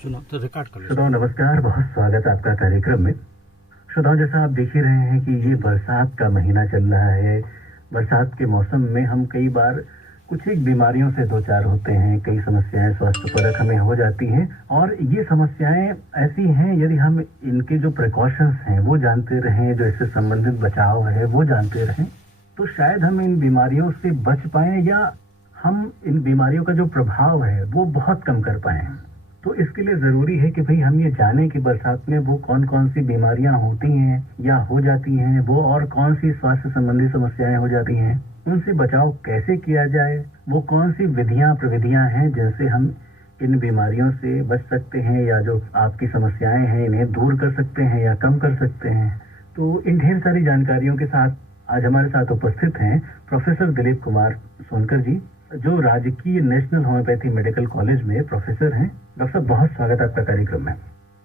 तो रिकॉर्ड कर लो। श्रोताओं नमस्कार, बहुत स्वागत है आपका कार्यक्रम में। श्रोताओं, जैसा आप देख ही रहे हैं कि ये बरसात का महीना चल रहा है। बरसात के मौसम में हम कई बार कुछ एक बीमारियों से दो चार होते हैं, कई समस्याएं स्वास्थ्य परक हमें हो जाती हैं और ये समस्याएं ऐसी हैं, यदि हम इनके जो प्रिकॉशंस हैं वो जानते रहें, जो इससे संबंधित बचाव है वो जानते रहें, तो शायद हम इन बीमारियों से बच पाएं या हम इन बीमारियों का जो प्रभाव है वो बहुत कम कर पाएं। तो इसके लिए जरूरी है कि भाई हम ये जानें कि बरसात में वो कौन कौन सी बीमारियां होती हैं या हो जाती हैं, वो और कौन सी स्वास्थ्य संबंधी समस्याएं हो जाती हैं, उनसे बचाव कैसे किया जाए, वो कौन सी विधियां प्रविधियां हैं जिनसे हम इन बीमारियों से बच सकते हैं या जो आपकी समस्याएं हैं इन्हें दूर कर सकते हैं या कम कर सकते हैं। तो इन ढेर सारी जानकारियों के साथ आज हमारे साथ उपस्थित हैं प्रोफेसर दिलीप कुमार सोनकर जी, जो राजकीय नेशनल होम्योपैथी मेडिकल कॉलेज में प्रोफेसर हैं। डॉक्टर साहब, बहुत स्वागत है आपका कार्यक्रम में।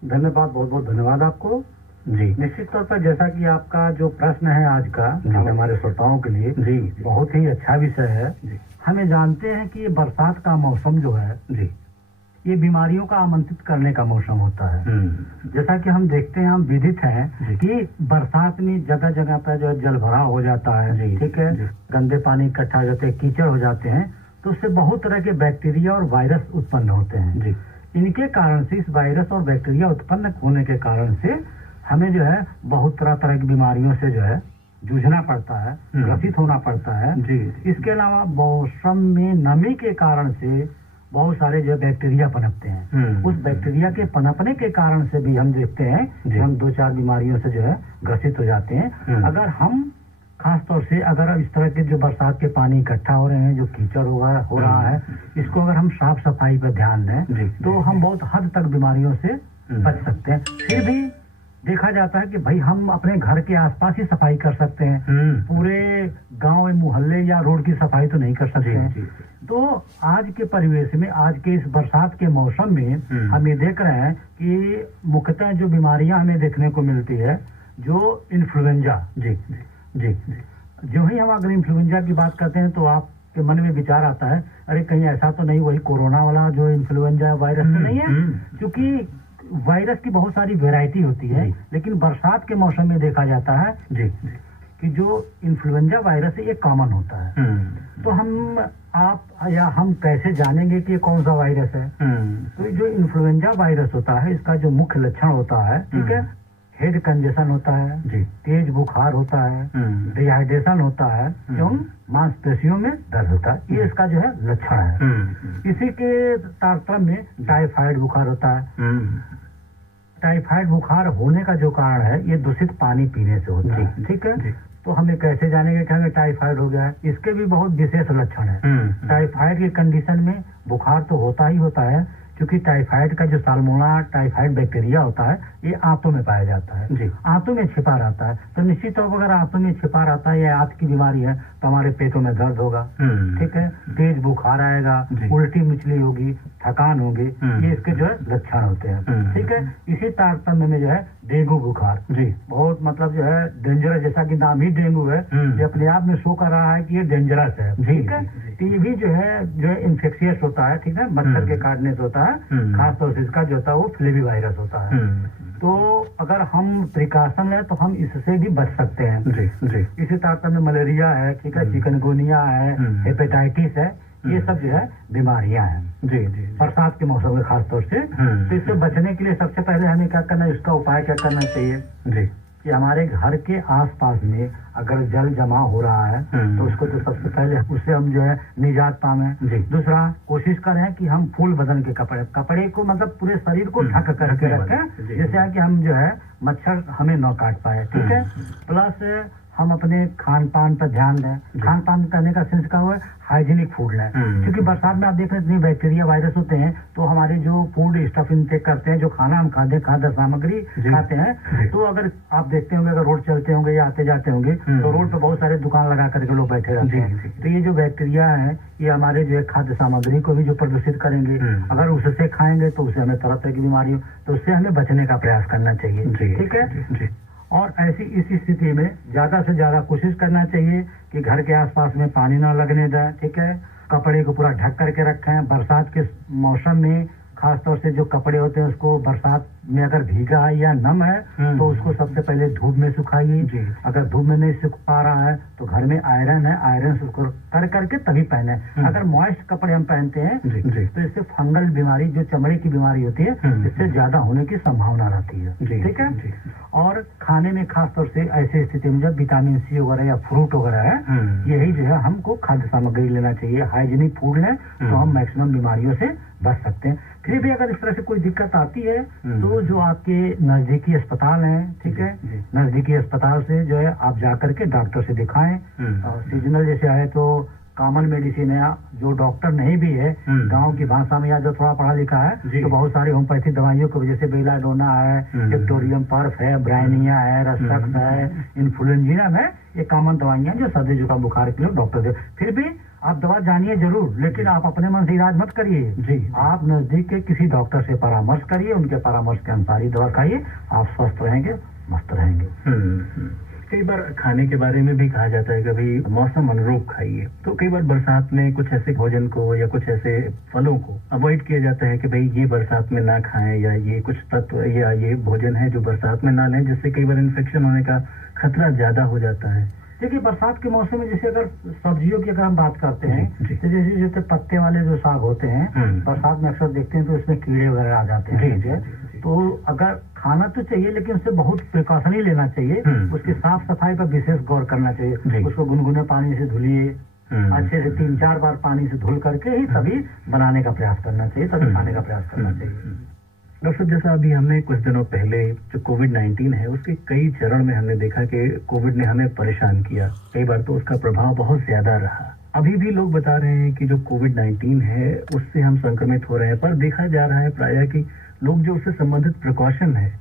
धन्यवाद, बहुत बहुत धन्यवाद आपको जी। निश्चित तौर पर जैसा कि आपका जो प्रश्न है आज का हमारे श्रोताओं के लिए जी बहुत ही अच्छा विषय है। जी। हमें जानते हैं कि ये बरसात का मौसम जो है जी ये बीमारियों का आमंत्रित करने का मौसम होता है। जैसा कि हम देखते हैं, हम विदित हैं कि बरसात में जगह जगह पर जो जल भराव हो जाता है, ठीक है, गंदे पानी इकट्ठा हो जाते हैं, कीचड़ हो जाते हैं, तो उससे बहुत तरह के बैक्टीरिया और वायरस उत्पन्न होते हैं। जी। इनके कारण से, इस वायरस और बैक्टीरिया उत्पन्न होने के कारण से हमें जो है बहुत तरह तरह की बीमारियों से जो है जूझना पड़ता है, ग्रसित होना पड़ता है। जी। इसके अलावा मौसम में नमी के कारण से बहुत सारे जो बैक्टीरिया पनपते हैं, उस बैक्टीरिया के पनपने के कारण से भी हम देखते हैं कि हम दो चार बीमारियों से जो है ग्रसित हो जाते हैं। अगर हम खास तौर से अगर इस तरह के जो बरसात के पानी इकट्ठा हो रहे हैं, जो कीचड़ हो रहा है, इसको अगर हम साफ सफाई पर ध्यान दें तो हम बहुत हद तक बीमारियों से बच सकते हैं। फिर भी देखा जाता है कि भाई हम अपने घर के आसपास ही सफाई कर सकते हैं, पूरे गांव मोहल्ले या रोड की सफाई तो नहीं कर सकते हैं। तो आज के परिवेश में, आज के इस बरसात के मौसम में हम ये देख रहे हैं कि मुख्यतः जो बीमारियां हमें देखने को मिलती है, जो इन्फ्लुएंजा। जी जी जी जो ही हम अगर इन्फ्लुएंजा की बात करते हैं तो आपके मन में विचार आता है, अरे कहीं ऐसा तो नहीं वही कोरोना वाला जो इन्फ्लुएंजा वायरस तो नहीं है, क्योंकि वायरस की बहुत सारी वैरायटी होती है। लेकिन बरसात के मौसम में देखा जाता है जी कि जो इन्फ्लुएंजा वायरस है ये कॉमन होता है। तो आप या हम कैसे जानेंगे कि ये कौन सा वायरस है? तो जो इन्फ्लुएंजा वायरस होता है, इसका जो मुख्य लक्षण होता है, ठीक है, हेड कंजेशन होता है जी, तेज बुखार होता है, डिहाइड्रेशन होता है एवं मांसपेशियों में दर्द होता है। ये इसका जो है लक्षण है। इसी के तारतम्य में टाइफाइड बुखार होता है। टाइफाइड बुखार होने का जो कारण है ये दूषित पानी पीने से होता है, ठीक है। तो हमें कैसे जानेंगे कि हमें टाइफाइड हो गया है? इसके भी बहुत विशेष लक्षण है। टाइफाइड की कंडीशन में बुखार तो होता ही होता है, क्योंकि टाइफाइड का जो साल्मोनेला टाइफाइड बैक्टीरिया होता है ये आंतों में पाया जाता है जी, आंतों में छिपा रहता है। तो निश्चित तौर पर अगर आंतों में छिपा रहता है या आंत की बीमारी है तो हमारे पेटों में दर्द होगा, ठीक है, तेज बुखार आएगा, उल्टी मिचली होगी, थकान होगी, ये इसके जो है लक्षण होते हैं, ठीक है। इसी तारतम्य में जो है डेंगू बुखार जी, बहुत मतलब जो है डेंजरस, जैसा कि नाम ही डेंगू है, ये अपने आप में शो कर रहा है कि ये डेंजरस है, ठीक है। तो ये भी जो है इन्फेक्शियस होता है, ठीक है, मच्छर के काटने से होता है। खासतौर से इसका जो होता है वो फ्लेवी वायरस होता है। तो अगर हम प्रिकॉशन है तो हम इससे भी बच सकते हैं जी जी। इसी तारतम्य में मलेरिया है, ठीक है, चिकनगुनिया है, हेपेटाइटिस है, ये सब जो है बीमारियां हैं जी जी बरसात के मौसम में खास तौर से। तो इससे बचने के लिए सबसे पहले हमें क्या करना है, इसका उपाय क्या करना चाहिए जी, कि हमारे घर के आसपास में अगर जल जमा हो रहा है तो उसको तो सबसे पहले उससे हम जो है निजात पावे। दूसरा, कोशिश करें कि हम फुल बदन के कपड़े को मतलब पूरे शरीर को ढक करके रखें, जैसे कि हम जो है मच्छर हमें न काट पाए, ठीक है। प्लस हम अपने खान पान पर ध्यान दें। खान पान करने का सेंस का हुआ है हाइजीनिक फूड लें, क्योंकि बरसात में आप देख रहे हैं इतनी बैक्टीरिया वायरस होते हैं, तो हमारी जो फूड स्टफ इनटेक करते हैं, जो खाना हम खाते हैं, खाद्य सामग्री खाते हैं, तो अगर आप देखते होंगे, अगर रोड चलते होंगे या आते जाते होंगे तो रोड पे बहुत सारे दुकान लगा करके लोग बैठे रहते हैं। तो ये जो बैक्टीरिया है ये हमारे जो है खाद्य सामग्री को भी जो प्रदूषित करेंगे, अगर उससे खाएंगे तो उससे हमें तरह तरह की बीमारी हो, तो उससे हमें बचने का प्रयास करना चाहिए, ठीक है। और ऐसी इस स्थिति में ज्यादा से ज्यादा कोशिश करना चाहिए कि घर के आसपास में पानी ना लगने दें, ठीक है। कपड़े को पूरा ढक करके रखें। बरसात के मौसम में खासतौर से जो कपड़े होते हैं उसको बरसात में अगर भीगा है या नम है तो उसको सबसे पहले धूप में सुखाइए। अगर धूप में नहीं सूख पा रहा है तो घर में आयरन है, आयरन से उसको कर करके तभी पहने। अगर मॉइस्ट कपड़े हम पहनते हैं तो इससे फंगल बीमारी, जो चमड़े की बीमारी होती है, इससे ज्यादा होने की संभावना रहती है। ठीक है। और खाने में खासतौर से ऐसी स्थिति में जब विटामिन सी वगैरह या फ्रूट वगैरह है, यही जो है हमको खाद्य सामग्री लेना चाहिए। हाइजीनिक फूड लें तो हम मैक्सिमम बीमारियों से बच सकते हैं। फिर भी अगर इस तरह से कोई दिक्कत आती है तो जो आपके नजदीकी अस्पताल हैं, ठीक है, नजदीकी अस्पताल से जो है आप जाकर के डॉक्टर से दिखाएं। सीजनल जैसे है तो कॉमन मेडिसिन है, जो डॉक्टर नहीं भी है, गांव की भाषा में या जो थोड़ा पढ़ा लिखा है तो बहुत सारी होम्योपैथिक दवाइयों की वजह से बेलाडोना है, विक्टोरियम पर्फ है, ब्रायनिया है, रसक्स है, इन्फ्लुएंजिना है, ये कॉमन दवाइयां जो सर्दी जुकाम बुखार के लिए डॉक्टर दे। फिर भी आप दवा जानिए जरूर, लेकिन आप अपने मन से इलाज मत करिए जी। आप नजदीक के किसी डॉक्टर से परामर्श करिए, उनके परामर्श के अनुसार ही दवा खाइए, आप स्वस्थ रहेंगे, मस्त रहेंगे। कई बार खाने के बारे में भी कहा जाता है कभी मौसम अनुरूप खाइए, तो कई बार बरसात में कुछ ऐसे भोजन को या कुछ ऐसे फलों को अवॉइड किया जाता है कि भाई ये बरसात में ना खाएं, या ये कुछ तत्व या ये भोजन है जो बरसात में ना लें, जिससे कई बार इन्फेक्शन होने का खतरा ज्यादा हो जाता है। देखिए, बरसात के मौसम में जैसे अगर सब्जियों की अगर हम बात करते हैं तो जैसे पत्ते वाले जो साग होते हैं, बरसात में अक्सर देखते हैं तो इसमें कीड़े वगैरह आ जाते हैं। तो अगर खाना तो चाहिए लेकिन उससे बहुत प्रिकॉशन ही लेना चाहिए। उसकी साफ सफाई पर विशेष गौर करना चाहिए। उसको गुनगुने पानी से धुलिए, अच्छे से 3-4 बार पानी से धुल करके ही तभी बनाने का प्रयास करना चाहिए, तभी खाने का प्रयास करना चाहिए। डॉक्टर साहब, जैसा अभी हमने कुछ दिनों पहले जो कोविड-19 है उसके कई चरण में हमने देखा कि कोविड ने हमें परेशान किया, कई बार तो उसका प्रभाव बहुत ज्यादा रहा। अभी भी लोग बता रहे हैं कि जो कोविड-19 है उससे हम संक्रमित हो रहे हैं, पर देखा जा रहा है प्रायः कि लोग जो उससे संबंधित प्रिकॉशन है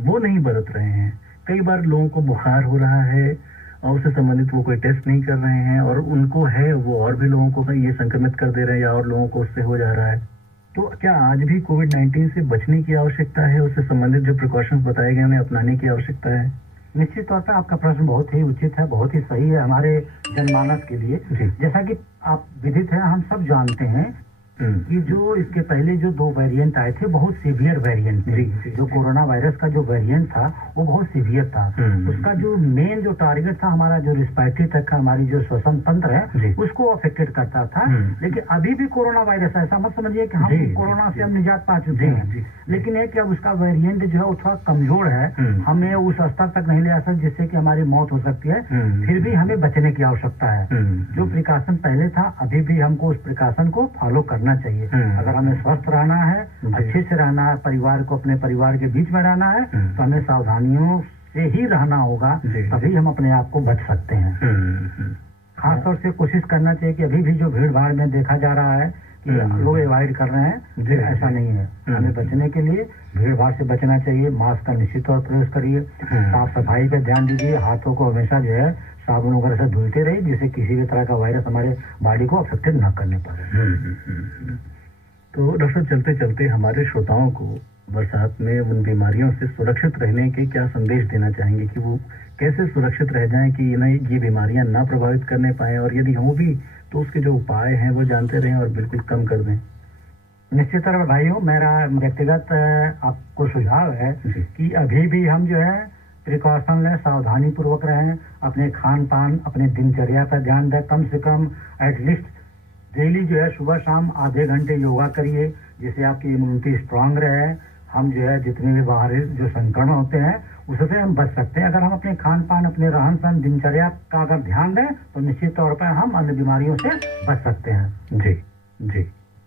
वो नहीं बरत रहे हैं। कई बार लोगों को बुखार हो रहा है और उससे संबंधित वो कोई टेस्ट नहीं कर रहे हैं, और उनको है वो और भी लोगों को ये संक्रमित कर दे रहे हैं या और लोगों को उससे हो जा रहा है। तो क्या आज भी कोविड-19 से बचने की आवश्यकता है? उससे संबंधित जो प्रिकॉशंस बताए गए उन्हें अपनाने की आवश्यकता है? निश्चित तौर पर आपका प्रश्न बहुत ही उचित है, बहुत ही सही है हमारे जनमानस के लिए। जैसा कि आप विदित है, हम सब जानते हैं कि जो इसके पहले जो 2 वेरिएंट आए थे बहुत सीवियर वेरिएंट थे। जो कोरोना वायरस का जो वेरिएंट था वो बहुत सीवियर था। उसका जो मेन जो टारगेट था हमारा जो रिस्पायरेटरी तक का हमारी जो श्वसन तंत्र है उसको अफेक्टेड करता था। लेकिन अभी भी कोरोना वायरस, ऐसा मत समझिए कि हम कोरोना से हम निजात पा चुके हैं, लेकिन है कि अब उसका वेरिएंट जो है वो थोड़ा कमजोर है, हमें उस स्तर तक नहीं ले आ सकते जिससे कि हमारी मौत हो सकती है। फिर भी हमें बचने की आवश्यकता है। जो प्रिकॉशन पहले था अभी भी हमको उस प्रिकॉशन को फॉलो करना चाहिए। अगर हमें स्वस्थ रहना है, अच्छे से रहना है, परिवार को अपने परिवार के बीच में रहना है, तो हमें सावधानियों से ही रहना होगा, तभी हम अपने आप को बच सकते हैं। खासतौर से कोशिश करना चाहिए कि अभी भी जो भीड़ भाड़ में देखा जा रहा है कि लोग अवॉइड कर रहे हैं, ऐसा नहीं है। हमें बचने के लिए भीड़ भाड़ से बचना चाहिए। मास्क का निश्चित तौर पर प्रयोग करिए, साफ सफाई पर ध्यान दीजिए, हाथों को हमेशा जो है साबुन वगैरह से धुलते रहिए, जिससे किसी भी तरह का वायरस हमारे बॉडी को अफेक्टेड न करने पाए। तो डॉक्टर, चलते चलते हमारे श्रोताओं को बरसात में उन बीमारियों से सुरक्षित रहने के क्या संदेश देना चाहेंगे कि वो कैसे सुरक्षित रह जाएं कि इन्हें ये बीमारियां ना प्रभावित करने पाए, और यदि हो भी तो उसके जो उपाय हैं वो जानते रहें और बिल्कुल कम कर दें? निश्चित तौर पर भाइयों, मेरा व्यक्तिगत आपको सुझाव है कि अभी भी हम जो है प्रिकॉशन लें, सावधानी पूर्वक रहें, अपने खान पान, अपने दिनचर्या पर ध्यान दें। कम से कम एटलीस्ट डेली जो है सुबह शाम आधे घंटे योगा करिए, जिससे आपकी इम्यूनिटी स्ट्रांग रहे। हम जो है जितने भी बाहरी जो संक्रमण होते हैं उससे हम बच सकते हैं। अगर हम अपने खान पान, अपने रहन सहन, दिनचर्या का अगर ध्यान दें तो निश्चित तौर पर हम अन्य बीमारियों से बच सकते हैं। जी जी।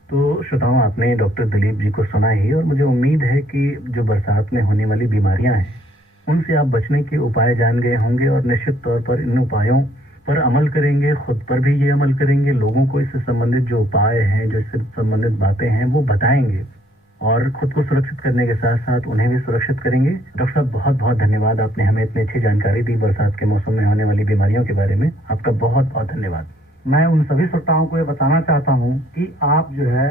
तो श्रोताओं, आपने डॉक्टर दिलीप जी को सुना ही, और मुझे उम्मीद है कि जो बरसात में होने वाली बीमारियां हैं उनसे आप बचने के उपाय जान गए होंगे, और निश्चित तौर पर इन उपायों पर अमल करेंगे, खुद पर भी ये अमल करेंगे, लोगों को इससे संबंधित जो उपाय हैं, जो इससे संबंधित बातें हैं वो बताएंगे, और खुद को सुरक्षित करने के साथ साथ उन्हें भी सुरक्षित करेंगे। डॉक्टर साहब, बहुत बहुत धन्यवाद, आपने हमें इतनी अच्छी जानकारी दी बरसात के मौसम में होने वाली बीमारियों के बारे में। आपका बहुत बहुत धन्यवाद। मैं उन सभी श्रोताओं को ये बताना चाहता हूँ कि आप जो है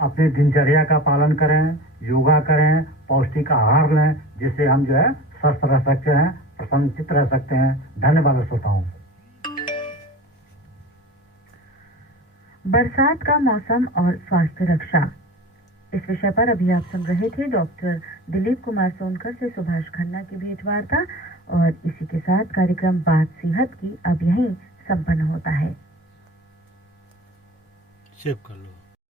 अपनी दिनचर्या का पालन करें, योगा करें, पौष्टिक आहार लें, जिससे हम जो है स्वस्थ रह सकते हैं, प्रसन्नचित रह सकते हैं। धन्यवाद श्रोताओं। बरसात का मौसम और स्वास्थ्य रक्षा। इस विषय पर अभी आप सुन रहे थे डॉक्टर दिलीप कुमार सोनकर से सुभाष खन्ना की भेंटवार्ता। और इसी के साथ कार्यक्रम बात सेहत की अब यहीं संपन्न होता है। सेव कर लो।